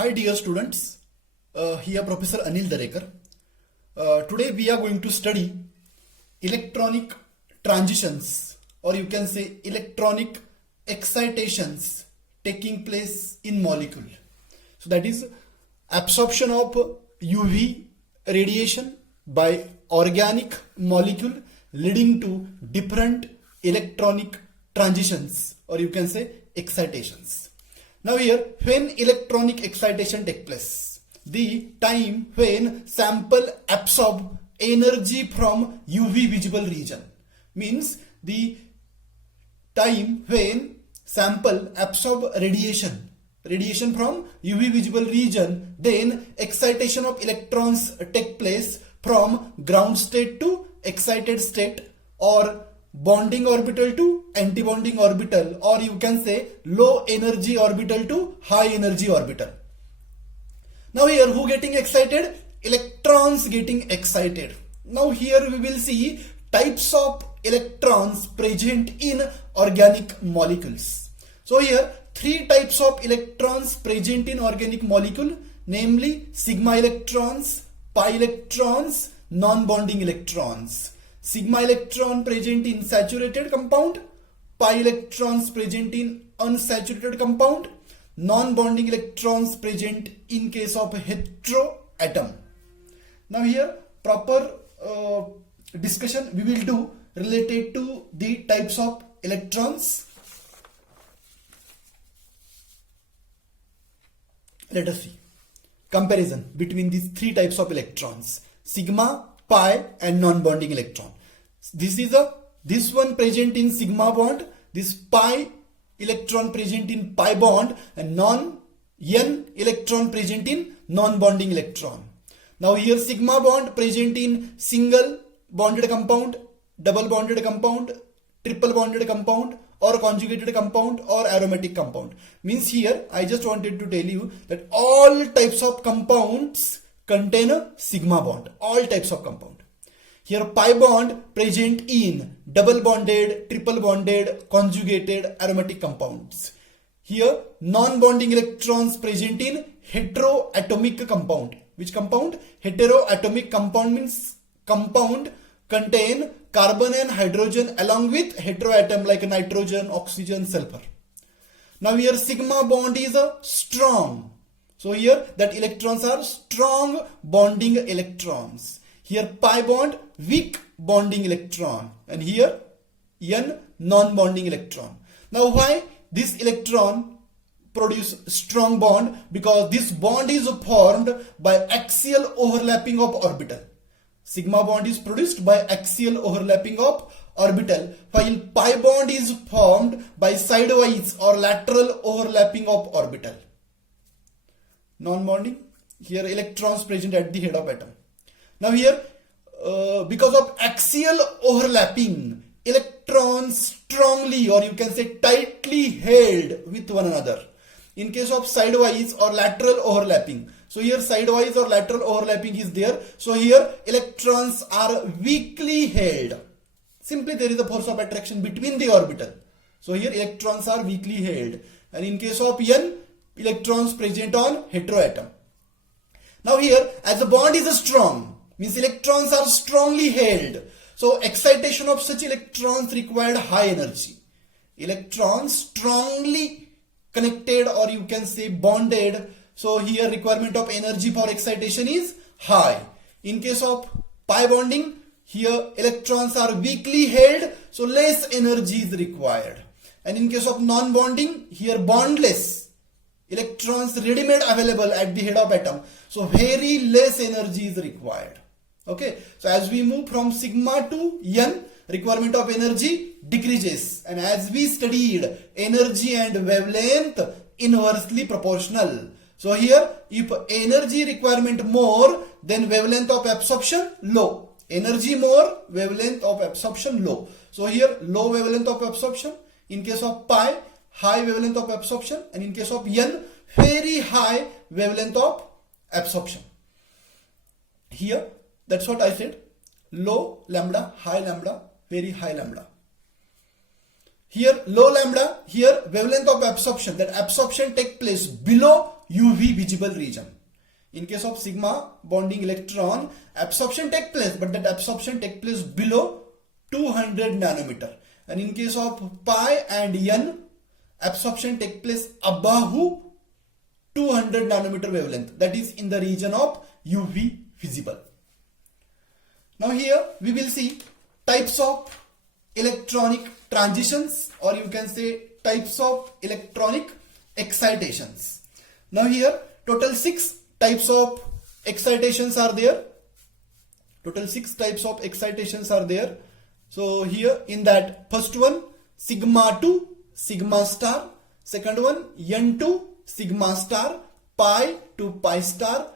Hi dear students, here Professor Anil Darekar. Today we are going to study electronic transitions, or you can say electronic excitations taking place in molecule. So that is absorption of UV radiation by organic molecule leading to different electronic transitions, or you can say excitations. Now here, when electronic excitation takes place, the time when sample absorb energy from UV visible region, means the time when sample absorb radiation from UV visible region, then excitation of electrons take place from ground state to excited state, or bonding orbital to antibonding orbital, or you can say low energy orbital to high energy orbital. Now here, who getting excited? Electrons getting excited. Now here we will see types of electrons present in organic molecules. So here three types of electrons present in organic molecule, namely sigma electrons, pi electrons, non-bonding electrons. Sigma electron present in saturated compound, pi electrons present in unsaturated compound, non-bonding electrons present in case of heteroatom. Now here proper discussion we will do related to the types of electrons. Let us see comparison between these three types of electrons: sigma, pi and non-bonding electron. This one present in sigma bond, this pi electron present in pi bond, and n electron present in non-bonding electron. Now here sigma bond present in single bonded compound, double bonded compound, triple bonded compound, or conjugated compound, or aromatic compound. Means here I just wanted to tell you that all types of compounds contain a sigma bond, all types of compound. Here pi bond present in double bonded, triple bonded, conjugated, aromatic compounds. Here non-bonding electrons present in heteroatomic compound. Which compound? Heteroatomic compound means compound contain carbon and hydrogen along with heteroatom like nitrogen, oxygen, sulfur. Now here sigma bond is a strong. So here that electrons are strong bonding electrons. Here pi bond weak bonding electron, and here n non-bonding electron. Now why this electron produce strong bond? Because this bond is formed by axial overlapping of orbital. Sigma bond is produced by axial overlapping of orbital, while pi bond is formed by sidewise or lateral overlapping of orbital. Non-bonding, here electrons present at the head of atom. Now here because of axial overlapping, electrons strongly, or you can say tightly held with one another. In case of sidewise or lateral overlapping, so here sidewise or lateral overlapping is there, so here electrons are weakly held. Simply there is a force of attraction between the orbital, so here electrons are weakly held. And in case of n, electrons present on heteroatom. Now here, as the bond is strong, means electrons are strongly held, so excitation of such electrons required high energy. Electrons strongly connected, or you can say bonded, so here requirement of energy for excitation is high. In case of pi bonding, here electrons are weakly held, so less energy is required. And in case of non-bonding, here bondless, electrons ready-made available at the head of atom, so very less energy is required. Okay, so as we move from sigma to n, requirement of energy decreases, and as we studied, energy and wavelength inversely proportional. So here, if energy requirement more, then wavelength of absorption low. Energy more, wavelength of absorption low. So here low wavelength of absorption. In case of pi, high wavelength of absorption, and in case of n, very high wavelength of absorption. Here, that's what I said, low lambda, high lambda, very high lambda. Here low lambda, here wavelength of absorption, that absorption take place below UV visible region. In case of sigma bonding electron, absorption take place, but that absorption take place below 200 nanometer. And in case of pi and n, absorption take place above 200 nanometer wavelength, that is in the region of UV visible. Now here we will see types of electronic transitions, or you can say types of electronic excitations. Now here total 6 types of excitations are there. Total 6 types of excitations are there. So here in that, first one sigma to sigma star, second one n to sigma star, pi to pi star,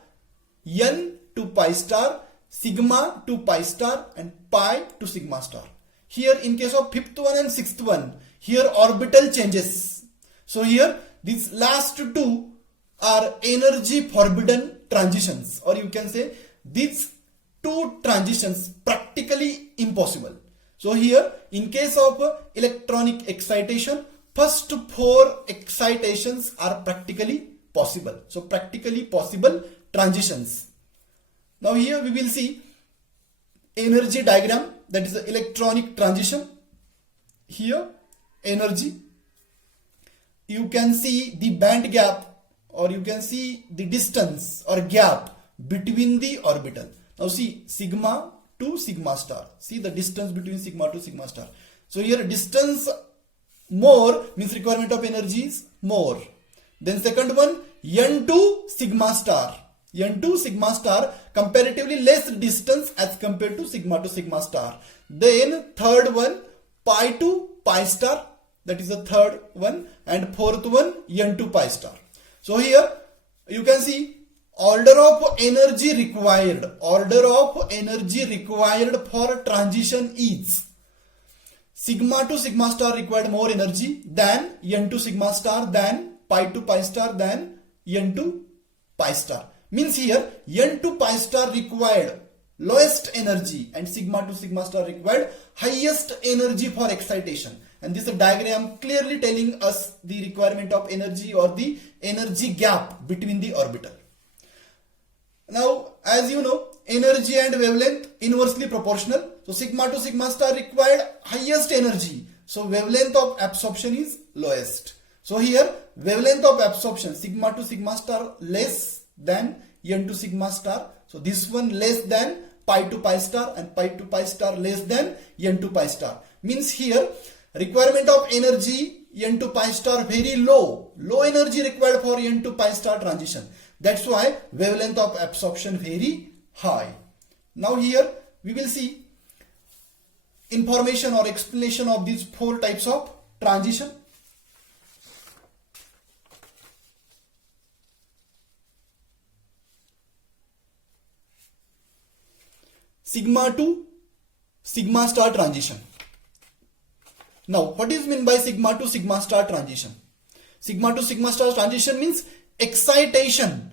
n to pi star, sigma to pi star, and pi to sigma star. Here in case of fifth one and sixth one, here orbital changes. So here these last two are energy forbidden transitions, or you can say these two transitions practically impossible. So here in case of electronic excitation, first 4 excitations are practically possible. So practically possible transitions. Now here we will see energy diagram, that is the electronic transition. Here energy, you can see the band gap, or you can see the distance or gap between the orbital. Now see sigma to sigma star. See the distance between sigma to sigma star. So here distance more means requirement of energy is more. Then second one n to sigma star. N to sigma star, comparatively less distance as compared to sigma star. Then third one pi to pi star, that is the third one, and fourth one n to pi star. So here you can see order of energy required for transition is sigma to sigma star required more energy than n to sigma star, than pi to pi star, than n to pi star. Means here n to pi star required lowest energy and sigma to sigma star required highest energy for excitation. And this is a diagram clearly telling us the requirement of energy or the energy gap between the orbital. Now, as you know, energy and wavelength inversely proportional. So sigma to sigma star required highest energy. So wavelength of absorption is lowest. So here wavelength of absorption sigma to sigma star less than n to sigma star. So this one less than pi to pi star, and pi to pi star less than n to pi star. Means here requirement of energy n to pi star very low. Low energy required for n to pi star transition. That's why wavelength of absorption very high. Now here we will see information or explanation of these 4 types of transition. Sigma to sigma star transition. Now what is meant by sigma to sigma star transition? Sigma to sigma star transition means excitation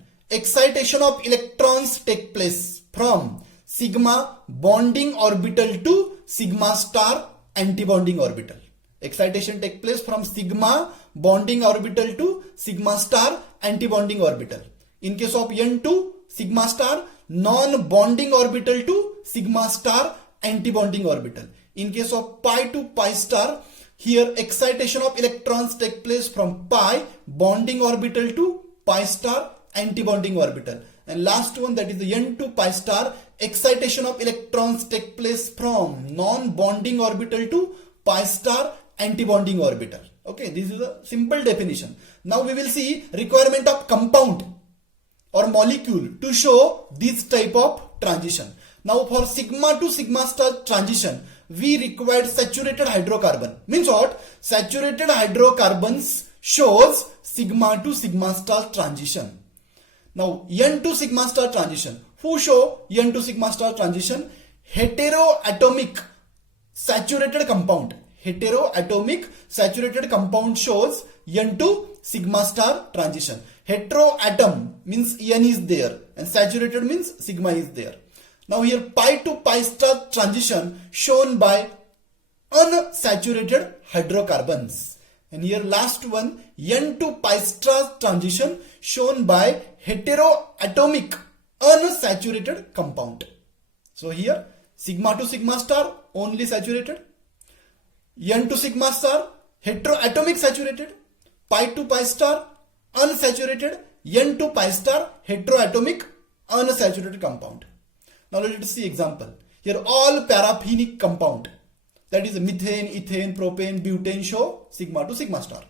of electrons take place from sigma bonding orbital to sigma star antibonding orbital. Excitation take place from sigma bonding orbital to sigma star antibonding orbital. In case of n to sigma star, non-bonding orbital to sigma star antibonding orbital. In case of pi to pi star, here excitation of electrons take place from pi bonding orbital to pi star antibonding orbital. And last one, that is the n to pi star, excitation of electrons take place from non-bonding orbital to pi star antibonding orbital. Okay, this is a simple definition. Now we will see requirement of compound or molecule to show this type of transition. Now for sigma to sigma star transition, we required saturated hydrocarbon. Means what? Saturated hydrocarbons shows sigma to sigma star transition. Now n to sigma star transition. Who show n to sigma star transition? Heteroatomic saturated compound. Heteroatomic saturated compound shows n to sigma star transition. Heteroatom means n is there and saturated means sigma is there. Now here pi to pi star transition shown by unsaturated hydrocarbons. And here last one, N to pi star transition shown by heteroatomic unsaturated compound. So here sigma to sigma star only saturated, N to sigma star heteroatomic saturated, pi to pi star unsaturated, N to pi star heteroatomic unsaturated compound. Now let us see example. Here all paraphenic compound, that is methane, ethane, propane, butane show sigma to sigma star.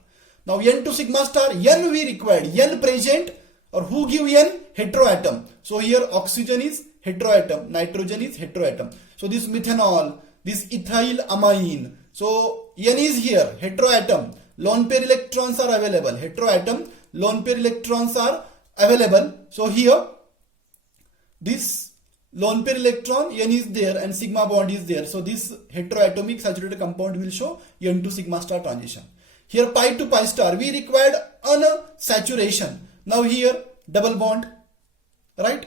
Now N to sigma star, N we required, N present, or who give N? Heteroatom. So here oxygen is heteroatom, nitrogen is heteroatom. So this methanol, this ethyl amine, so N is here, heteroatom. Lone pair electrons are available, heteroatom, lone pair electrons are available. So here this lone pair electron N is there and sigma bond is there. So this heteroatomic saturated compound will show N to sigma star transition. Here pi to pi star we required unsaturation. Now here double bond, right?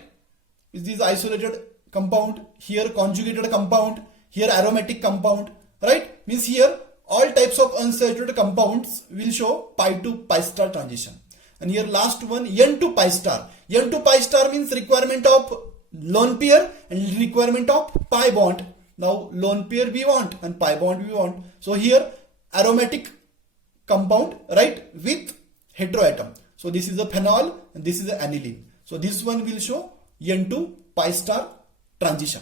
Is this isolated compound, here conjugated compound, here aromatic compound, right? Means here all types of unsaturated compounds will show pi to pi star transition. And here last one, N to pi star. N to pi star means requirement of lone pair and requirement of pi bond. Now lone pair we want and pi bond we want. So here aromatic compound, right, with heteroatom. So this is a phenol and this is a aniline. So this one will show N to pi star transition.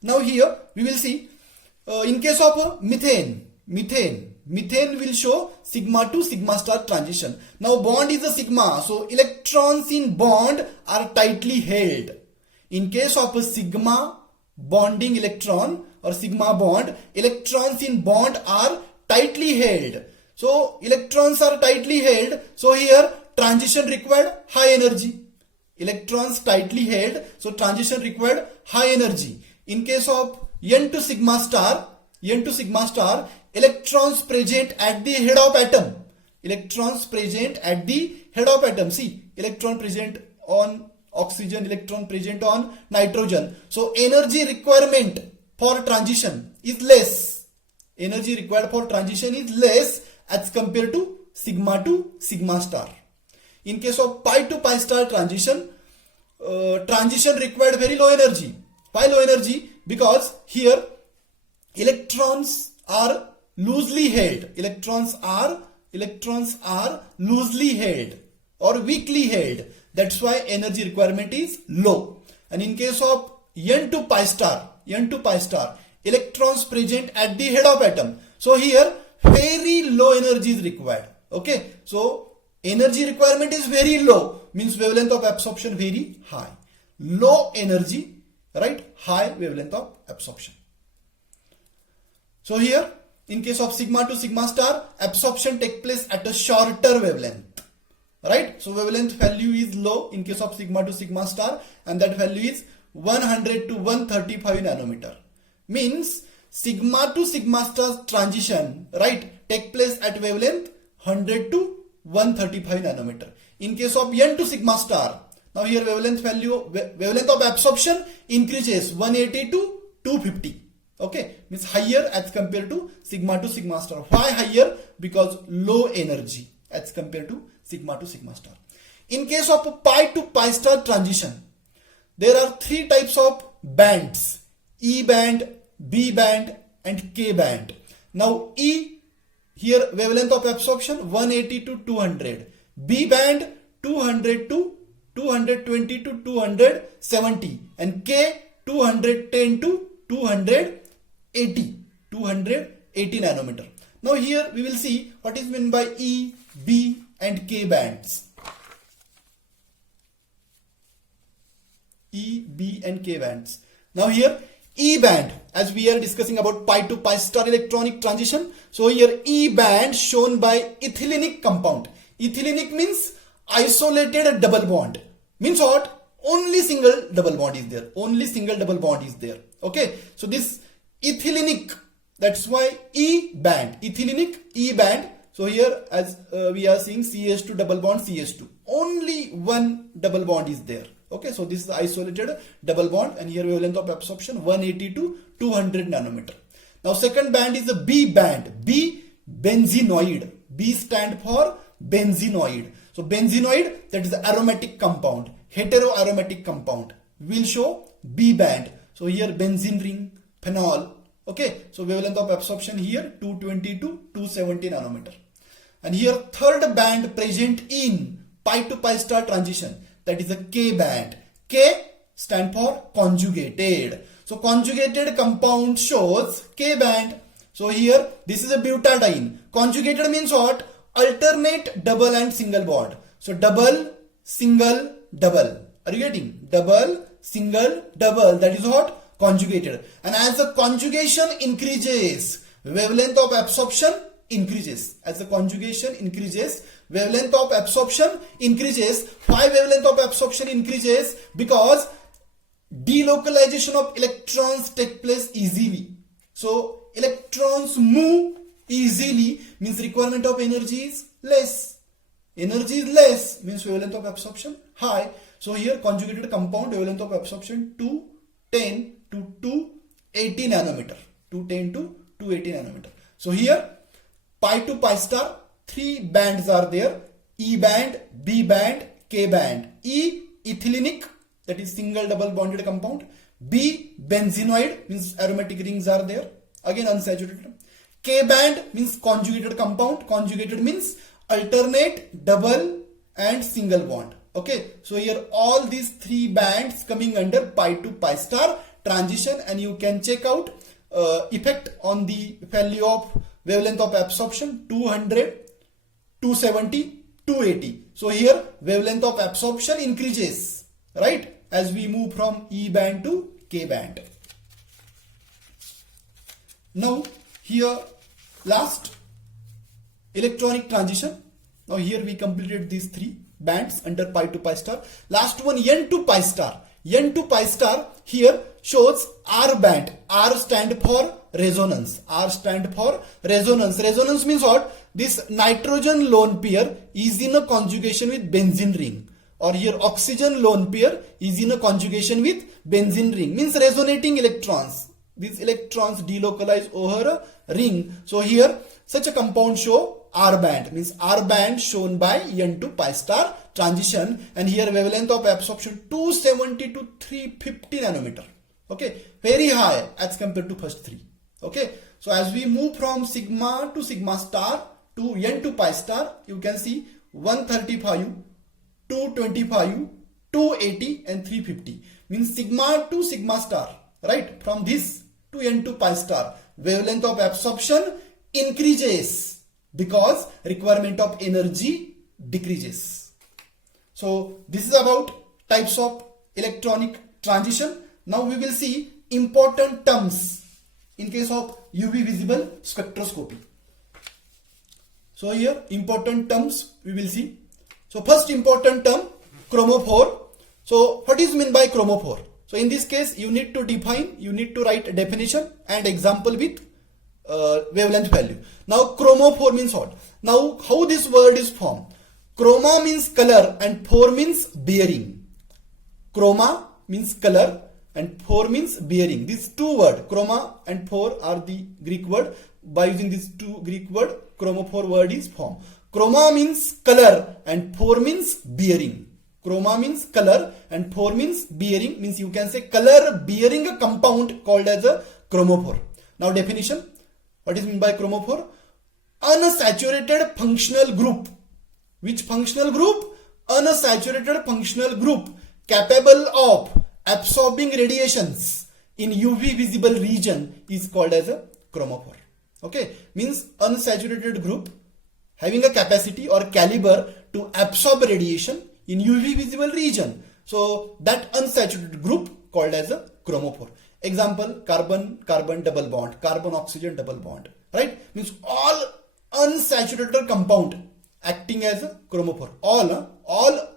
Now here we will see in case of methane will show sigma to sigma star transition. Now bond is a sigma, so electrons in bond are tightly held. In case of a sigma bonding electron or sigma bond, electrons in bond are tightly held. So electrons are tightly held, so here transition required high energy. Electrons tightly held, so transition required high energy. In case of N to sigma star, electrons present at the head of atom. Electrons present at the head of atom. See, electron present on oxygen, electron present on nitrogen. So energy requirement for transition is less. Energy required for transition is less as compared to sigma to sigma star. In case of pi to pi star transition, transition required very low energy. Why low energy? Because here electrons are loosely held. Electrons are loosely held or weakly held. That's why energy requirement is low. And in case of N to pi star, electrons present at the head of atom. So here very low energy is required. Okay, so energy requirement is very low, means wavelength of absorption very high. Low energy, right? High wavelength of absorption. So here in case of sigma to sigma star, absorption takes place at a shorter wavelength, right? So wavelength value is low in case of sigma to sigma star, and that value is 100 to 135 nanometer. Means sigma to sigma star transition, right, take place at wavelength 100 to 135 nanometer. In case of N to sigma star, now here wavelength of absorption increases 180 to 250. Okay, means higher as compared to sigma to sigma star. Why higher? Because low energy as compared to sigma star. In case of pi to pi star transition, there are three types of bands: E band, B band and K band. Now E, here wavelength of absorption 180 to 200. B band 200 to 220 to 270 and K 210 to 280 nanometer. Now here we will see what is meant by E, B and K bands. E, B and K bands. Now here E band, as we are discussing about pi to pi star electronic transition. So here E band shown by ethylenic compound. Ethylenic means isolated double bond. Means what? Only single double bond is there. Only single double bond is there. Okay. So this ethylenic, that's why E band. Ethylenic E band. So here as we are seeing CH2 double bond CH2. Only one double bond is there. Okay, so this is isolated double bond, and here wavelength of absorption 180 to 200 nanometer. Now second band is the B band. B benzenoid. B stand for benzenoid. So benzenoid, that is the aromatic compound, heteroaromatic compound, will show B band. So here benzene ring, phenol. Okay, so wavelength of absorption here 220 to 270 nanometer. And here third band present in pi to pi star transition, that is the K band. K stand for conjugated. So conjugated compound shows K band. So here this is a butadiene. Conjugated means what? Alternate double and single bond. So double, single, double. Are you getting? Double, single, double. That is what? Conjugated. And as the conjugation increases, wavelength of absorption increases. As the conjugation increases, wavelength of absorption increases. Why wavelength of absorption increases? Because delocalization of electrons take place easily. So electrons move easily means requirement of energy is less. Energy is less means wavelength of absorption high. So here conjugated compound wavelength of absorption 210 to 280 nanometer. 210 to 280 nanometer. So here pi to pi star, three bands are there. E band, B band, K band. E ethylenic, that is single double bonded compound. B benzenoid means aromatic rings are there, again unsaturated. K band means conjugated compound. Conjugated means alternate double and single bond. Okay, so here all these three bands coming under pi to pi star transition, and you can check out effect on the value of wavelength of absorption 200, 270, 280. So here wavelength of absorption increases, right, as we move from E band to K band. Now here last electronic transition. Now here we completed these three bands under pi to pi star. Last one N to pi star. N to pi star here shows R band. R stand for resonance. R stand for resonance. Resonance means what? This nitrogen lone pair is in a conjugation with benzene ring, or here oxygen lone pair is in a conjugation with benzene ring, means resonating electrons. These electrons delocalize over a ring. So here such a compound show R band, means R band shown by N to pi star transition, and here wavelength of absorption 270 to 350 nanometer. Okay, very high as compared to first three. Okay, so as we move from sigma to sigma star to N to pi star, you can see 135, 225, 280 and 350, means sigma to sigma star, right? From this to N to pi star, wavelength of absorption increases because requirement of energy decreases. So this is about types of electronic transition. Now we will see important terms in case of UV visible spectroscopy. So here important terms we will see. So first important term, chromophore. So what is meant by chromophore? So in this case you need to define, you need to write a definition and example with wavelength value. Now chromophore means what? Now how this word is formed? Chroma means color and phore means bearing. Chroma means color and phore means bearing. These two words, chroma and phore, are the Greek word. By using these two Greek word, chromophore word is formed. Chroma means color and phore means bearing. Chroma means color and phore means bearing, means you can say color bearing a compound called as a chromophore. Now definition, what is meant by chromophore? Unsaturated functional group. Which functional group? Unsaturated functional group capable of absorbing radiations in UV visible region is called as a chromophore. Okay, means unsaturated group having a capacity or caliber to absorb radiation in UV visible region. So that unsaturated group called as a chromophore. Example, carbon-carbon double bond, carbon-oxygen double bond, right? Means all unsaturated compound acting as a chromophore. All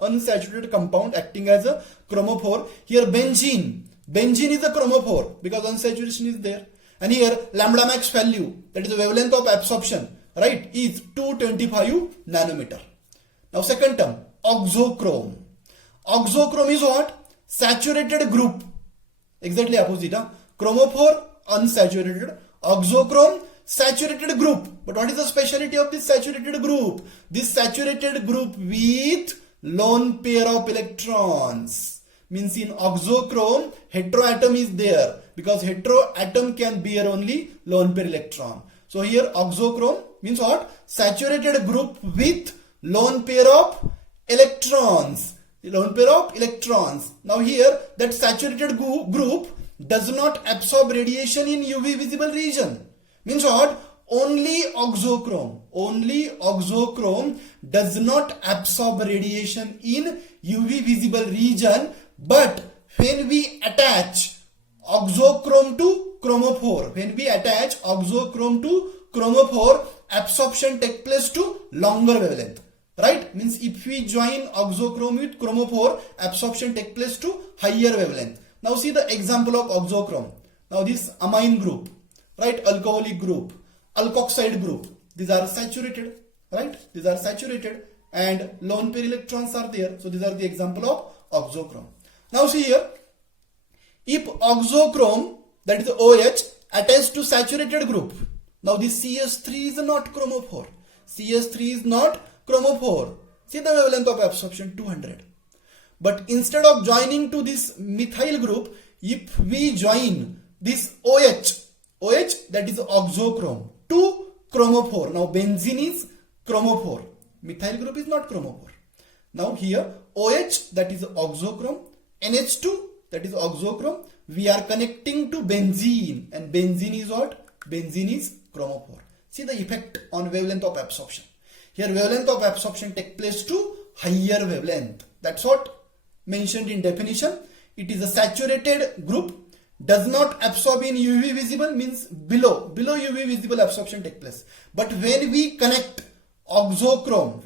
unsaturated compound acting as a chromophore. Here benzene is a chromophore because unsaturation is there. And here lambda max value, that is the wavelength of absorption, right, is 225 nanometer. Now second term, auxochrome. Auxochrome is what? Saturated group. Exactly opposite. Chromophore unsaturated. Auxochrome saturated group. But what is the speciality of this saturated group? This saturated group with lone pair of electrons. Means in auxochrome, heteroatom is there because heteroatom can bear only lone pair electron. So here auxochrome means what? Saturated group with lone pair of electrons. Lone pair of electrons. Now here that saturated group does not absorb radiation in UV visible region. Means what? Only auxochrome does not absorb radiation in UV visible region, but when we attach auxochrome to chromophore, absorption take place to longer wavelength. Right? Means if we join auxochrome with chromophore, absorption take place to higher wavelength. Now see the example of auxochrome. Now this amine group, right? Alcoholic group, alkoxide group. These are saturated, right? These are saturated and lone pair electrons are there. So these are the example of auxochrome. Now see here, if auxochrome, that is OH, attached to saturated group. Now this CS3 is not chromophore. CS3 is not chromophore. See the wavelength of absorption 200. But instead of joining to this methyl group, if we join this OH that is auxochrome to chromophore. Now benzene is chromophore. Methyl group is not chromophore. Now here OH that is auxochrome, NH2 that is auxochrome. We are connecting to benzene and benzene is what? Benzene is chromophore. See the effect on wavelength of absorption. Here wavelength of absorption take place to higher wavelength. That's what mentioned in definition. It is a saturated group, does not absorb in UV visible, means below UV visible absorption take place. But when we connect auxochrome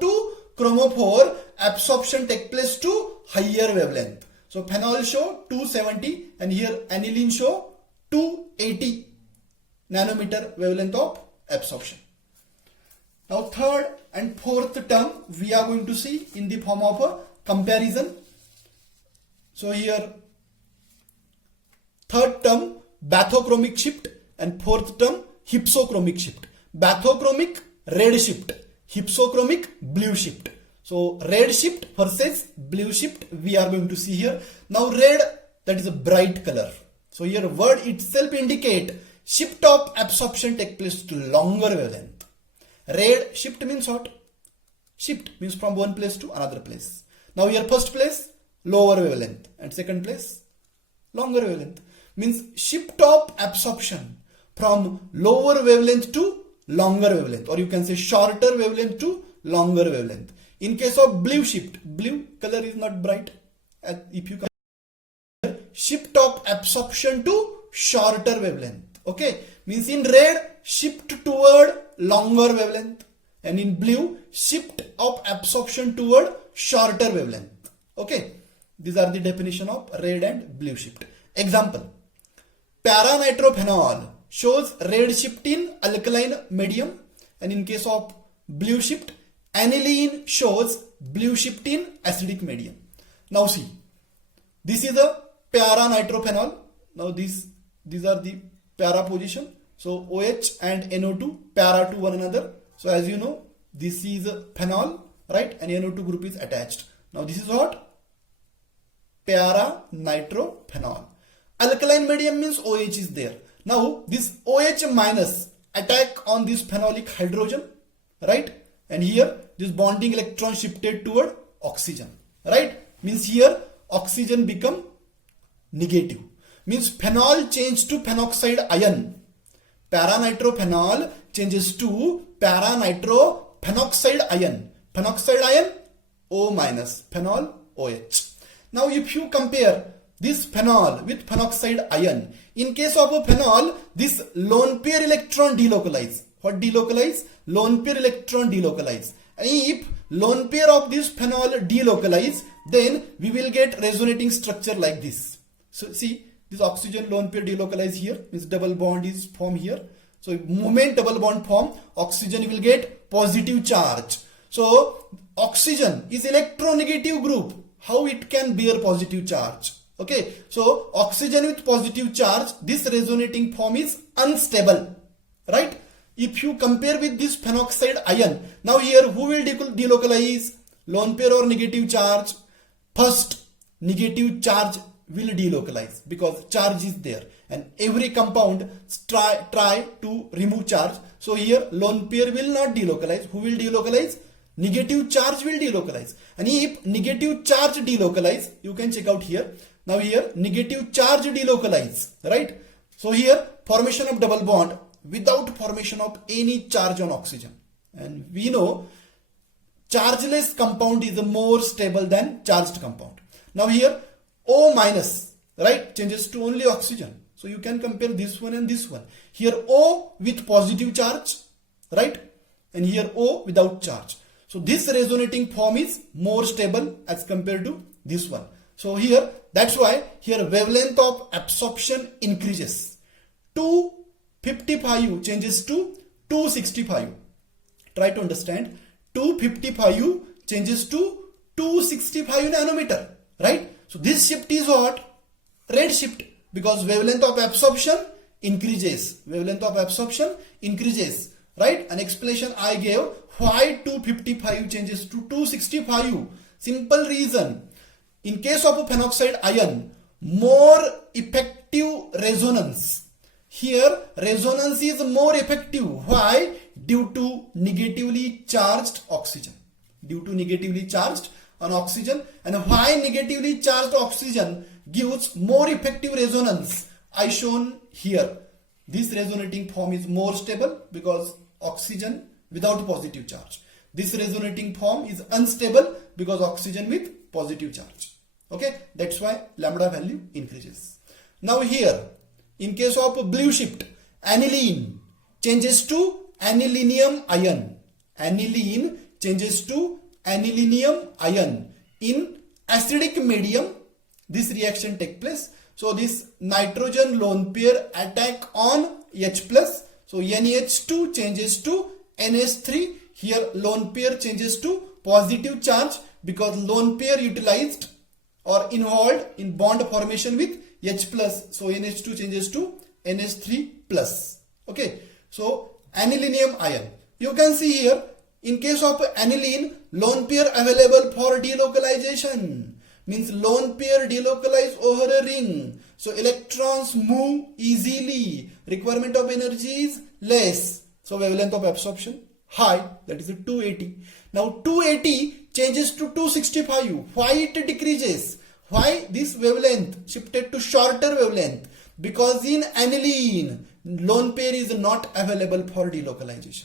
to chromophore, absorption take place to higher wavelength. So phenol show 270 and here aniline show 280 nanometer wavelength of absorption. Now third and fourth term we are going to see in the form of a comparison. So here third term bathochromic shift and fourth term hypsochromic shift. Bathochromic red shift, hypsochromic blue shift. So red shift versus blue shift we are going to see here. Now red, that is a bright color. So here word itself indicate shift of absorption take place to longer wavelength. Red shift means what? Shift means from one place to another place. Now here first place lower wavelength and second place longer wavelength. Means shift of absorption from lower wavelength to longer wavelength, or you can say shorter wavelength to longer wavelength. In case of blue shift, blue color is not bright. If you compare shift of absorption to shorter wavelength. Okay, means in red shift toward longer wavelength and in blue shift of absorption toward shorter wavelength. Okay, these are the definition of red and blue shift. Example, para-nitrophenol shows red shift in alkaline medium, and in case of blue shift, aniline shows blue shift in acidic medium. Now see, this is a para-nitrophenol. Now these are the para position. So OH and NO2 para to one another. So as you know, this is a phenol, right? And NO2 group is attached. Now this is what? Para-nitrophenol. Alkaline medium means OH is there. Now this OH minus attack on this phenolic hydrogen, right? And here this bonding electron shifted toward oxygen, right? Means here oxygen become negative. Means phenol changed to phenoxide ion. Para-nitrophenol changes to para-nitrophenoxide ion. Phenoxide ion O minus, phenol OH. Now if you compare this phenol with phenoxide ion, in case of a phenol, this lone pair electron delocalize. What delocalize? Lone pair electron delocalize. And if lone pair of this phenol delocalize, then we will get resonating structure like this. So see, this oxygen lone pair delocalize here, means double bond is formed here. So moment double bond form, oxygen will get positive charge. So oxygen is electronegative group. How it can bear positive charge? Okay, so oxygen with positive charge, this resonating form is unstable, right? If you compare with this phenoxide ion, now here who will delocalize? Lone pair or negative charge? First, negative charge will delocalize because charge is there, and every compound try to remove charge. So here lone pair will not delocalize. Who will delocalize? Negative charge will delocalize. And if negative charge delocalize, you can check out here. Now here negative charge delocalize, right? So here formation of double bond without formation of any charge on oxygen. And we know chargeless compound is more stable than charged compound. Now here O minus, right, changes to only oxygen. So you can compare this one and this one. Here O with positive charge, right? And here O without charge. So this resonating form is more stable as compared to this one. So here, that's why here wavelength of absorption increases. 255 changes to 265. Try to understand. 255 changes to 265 nanometer, right? So this shift is what? Red shift, because wavelength of absorption increases. Wavelength of absorption increases, right? An explanation I gave why 255 changes to 265. Simple reason. In case of a phenoxide ion, more effective resonance. Here resonance is more effective. Why? Due to negatively charged oxygen. Due to negatively charged on oxygen. And why negatively charged oxygen gives more effective resonance? I shown here. This resonating form is more stable because oxygen without positive charge. This resonating form is unstable because oxygen with positive charge. Okay, that's why lambda value increases. Now here, in case of blue shift, aniline changes to anilinium ion. Aniline changes to anilinium ion. In acidic medium, this reaction takes place. So this nitrogen lone pair attack on H plus. So NH2 changes to NH3. Here lone pair changes to positive charge because lone pair utilized or involved in bond formation with H plus. So NH2 changes to NH3 plus. Okay. So anilinium ion. You can see here, in case of aniline, lone pair available for delocalization. Means lone pair delocalize over a ring. So electrons move easily. Requirement of energy is less. So wavelength of absorption high, that is 280. Now 280 changes to 265. Why it decreases? Why this wavelength shifted to shorter wavelength? Because in aniline, lone pair is not available for delocalization.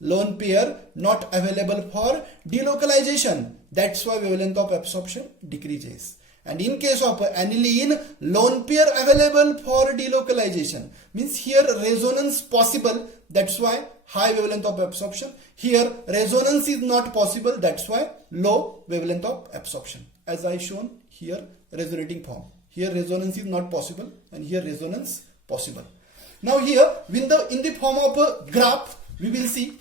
Lone pair not available for delocalization. That's why wavelength of absorption decreases. And in case of aniline, lone pair available for delocalization. Means here resonance possible. That's why high wavelength of absorption. Here resonance is not possible. That's why low wavelength of absorption. As I shown here, resonating form. Here resonance is not possible and here resonance possible. Now here in the form of a graph, we will see.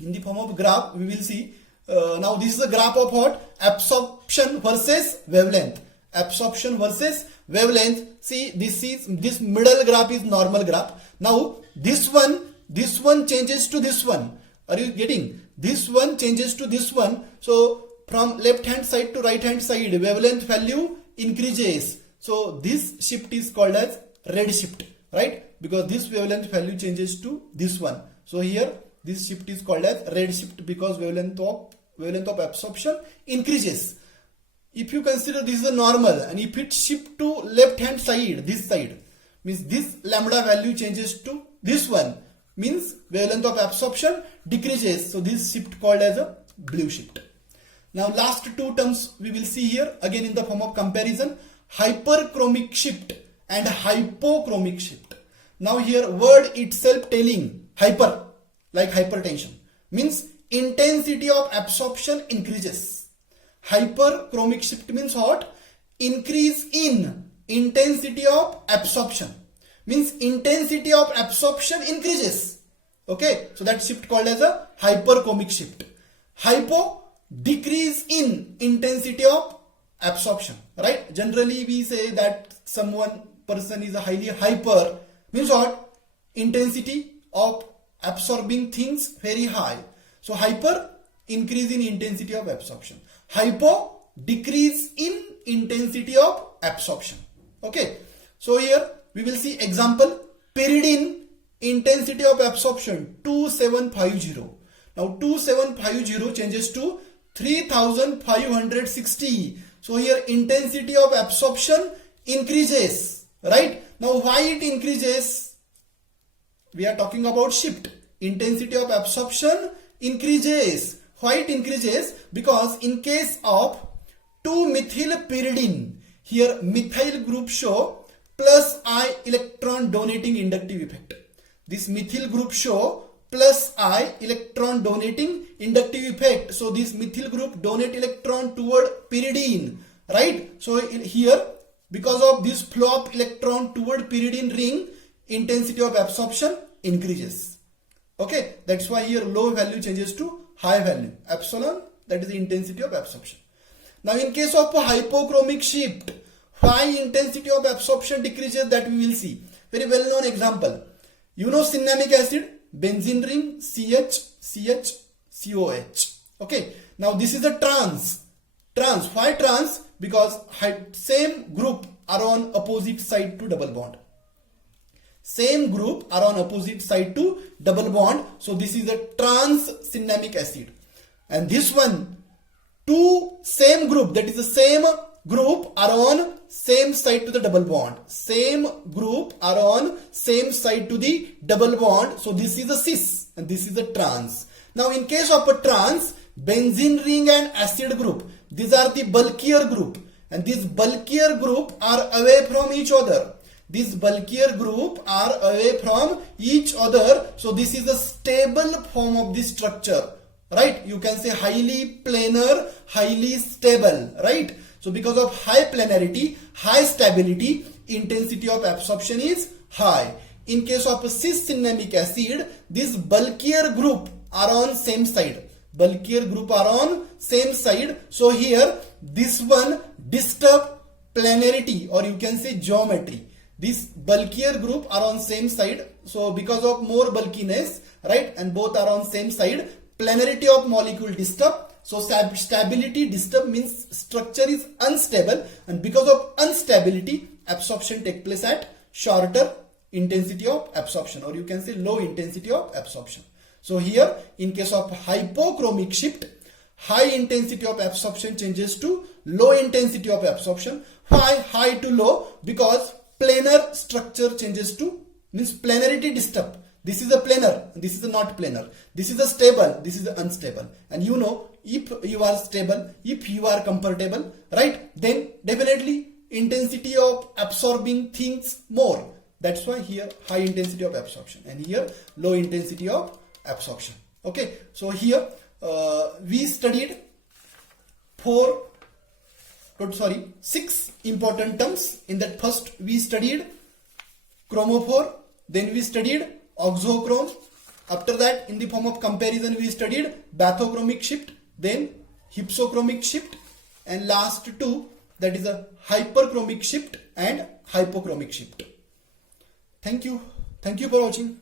In the form of graph, we will see. Now this is a graph of what? Absorption versus wavelength. Absorption versus wavelength. See, this middle graph is normal graph. Now this one changes to this one. Are you getting? This one changes to this one. So from left hand side to right hand side, wavelength value increases. So this shift is called as red shift, right? Because this wavelength value changes to this one. So here this shift is called as red shift because wavelength of absorption increases. If you consider this is a normal and if it shift to left hand side, this side, means this lambda value changes to this one, means wavelength of absorption decreases. So this shift called as a blue shift. Now last two terms we will see here again in the form of comparison. Hyperchromic shift and hypochromic shift. Now here word itself telling hyper, like hypertension, means intensity of absorption increases. Hyperchromic shift means what? Increase in intensity of absorption. Means intensity of absorption increases. Okay, so that shift called as a hyperchromic shift. Hypo, decrease in intensity of absorption, right? Generally we say that person is a highly hyper, means what? Intensity of absorbing things very high. So hyper, increase in intensity of absorption. Hypo, decrease in intensity of absorption. Okay. So here we will see example. Pyridine, intensity of absorption 2750. Now 2750 changes to 3560. So here intensity of absorption increases, right? Now why it increases? We are talking about shift. Intensity of absorption increases. Why it increases? Because in case of 2-methylpyridine, here methyl group show plus I electron donating inductive effect. This methyl group show plus I electron donating inductive effect. So this methyl group donate electron toward pyridine, right? So here, because of this flow of electron toward pyridine ring, intensity of absorption increases. Okay, that's why here low value changes to high value. Epsilon, that is the intensity of absorption. Now in case of a hypochromic shift, why intensity of absorption decreases, that we will see. Very well known example. You know cinnamic acid, benzene ring, CH, CH, COH. Okay, now this is a trans. Trans, why trans? Because same group are on opposite side to double bond. Same group are on opposite side to double bond. So this is a trans cinnamic acid. And this one, two same group, that is the same group are on same side to the double bond. Same group are on same side to the double bond. So this is a cis and this is a trans. Now in case of a trans, benzene ring and acid group, these are the bulkier group. And these bulkier group are away from each other. These bulkier group are away from each other. So this is a stable form of this structure, right? You can say highly planar, highly stable, right? So because of high planarity, high stability, intensity of absorption is high. In case of a cis cinnamic acid, this bulkier group are on same side. Bulkier group are on same side. So here this one disturb planarity, or you can say geometry. This bulkier group are on same side. So because of more bulkiness, right, and both are on same side, planarity of molecule disturb. So stability disturb means structure is unstable, and because of instability, absorption take place at shorter intensity of absorption, or you can say low intensity of absorption. So here in case of hypochromic shift, high intensity of absorption changes to low intensity of absorption. Why high to low? Because planar structure changes to, means planarity disturb. This is a planar, this is a not planar. This is a stable, this is a unstable. And you know, if you are stable, if you are comfortable, right, then definitely intensity of absorbing things more. That's why here high intensity of absorption and here low intensity of absorption. Okay, so here we studied 6 important terms. In that first we studied chromophore, then we studied Auxochrome. After that, in the form of comparison, we studied bathochromic shift, then hypsochromic shift, and last two, that is a hyperchromic shift and hypochromic shift. Thank you. Thank you for watching.